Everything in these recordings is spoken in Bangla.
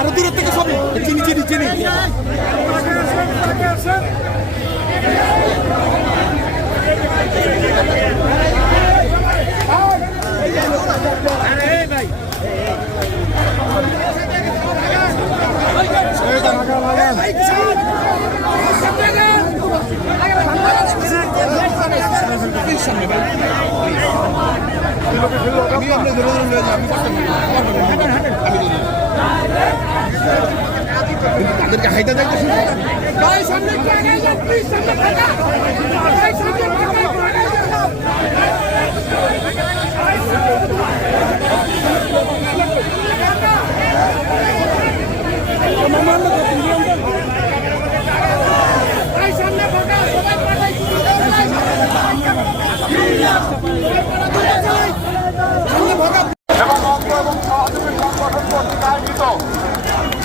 আরো দূরের থেকে সবই চিনি চিনি চিনি তাদেরকে হাইটা দেখতে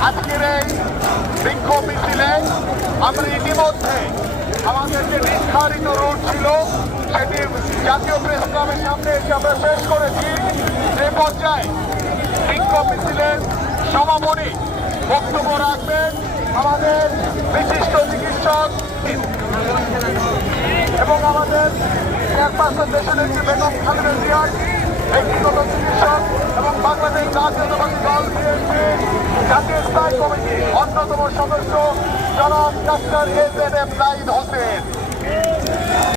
আজকের এই বিক্ষোভ মিছিলে আমরা ইতিমধ্যে আমাদের যে নির্ধারিত রুট ছিল সেটি জাতীয় প্রেস ক্লাবের সামনে এসে আমরা শেষ করেছি। যে পর্যায়ে বিক্ষোভ মিছিলের সমাপনী বক্তব্য রাখবেন আমাদের বিশিষ্ট চিকিৎসক এবং আমাদের চেয়ারপারসন দেশনেত্রী বেগম খালেদা জিয়ার ব্যক্তিগত চিকিৎসক এবং বাংলাদেশ জাতীয়তাবাদী দল বিএনপি জাতীয় স্থায়ী কমিটির অন্যতম সদস্য জনাব ডাক্তার AZM নাহিদ হোসেন।